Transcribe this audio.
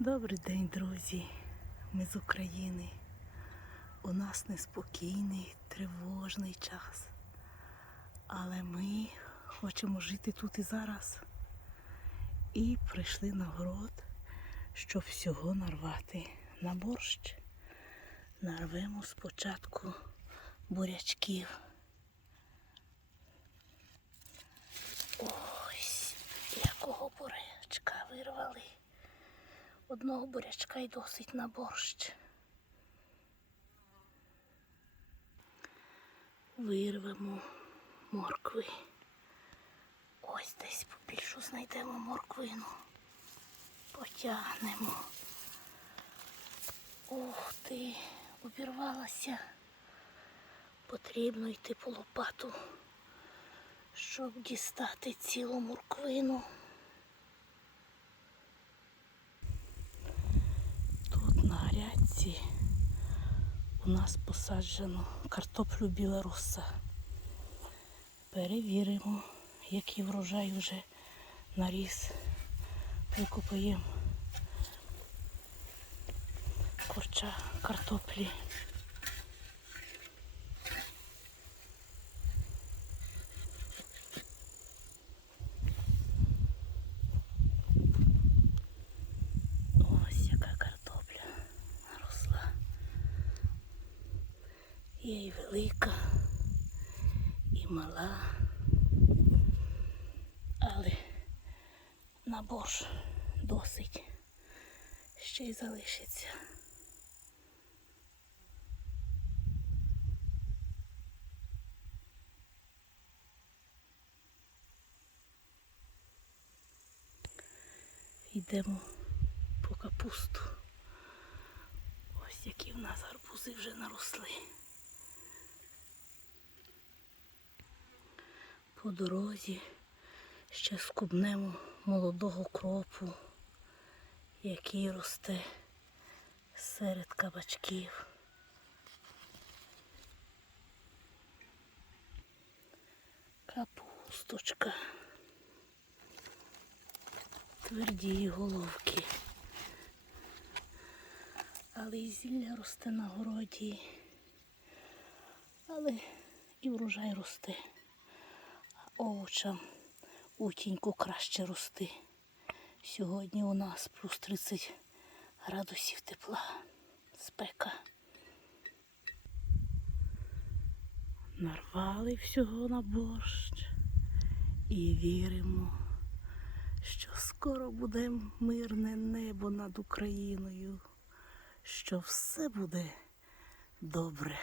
Добрий день, друзі. Ми з України. У нас неспокійний, тривожний час. Але ми хочемо жити тут і зараз. І прийшли на город, щоб всього нарвати на борщ. Нарвемо спочатку бурячків. Ось якого вирвали. Одного бурячка й досить на борщ. Вирвемо моркви. Ось десь побільшу знайдемо морквину. Потягнемо. Ух ти, обірвалася. Потрібно йти по лопату, щоб дістати цілу морквину. Тут на грядці у нас посаджено картоплю білоруса. Перевіримо, який врожай вже наріс. Викопаємо корча картоплі. Є і велика, і мала. Але на борщ досить ще й залишиться. Йдемо по капусту. Ось які в нас гарбузи вже наросли. По дорозі ще скубнемо молодого кропу, який росте серед кабачків. Капусточка. Тверді головки. Але і зілля росте на городі. Але і врожай росте. Овочам у тіньку краще рости. Сьогодні у нас плюс 30 градусів тепла. Спека. Нарвали всього на борщ і віримо, що скоро буде мирне небо над Україною, що все буде добре.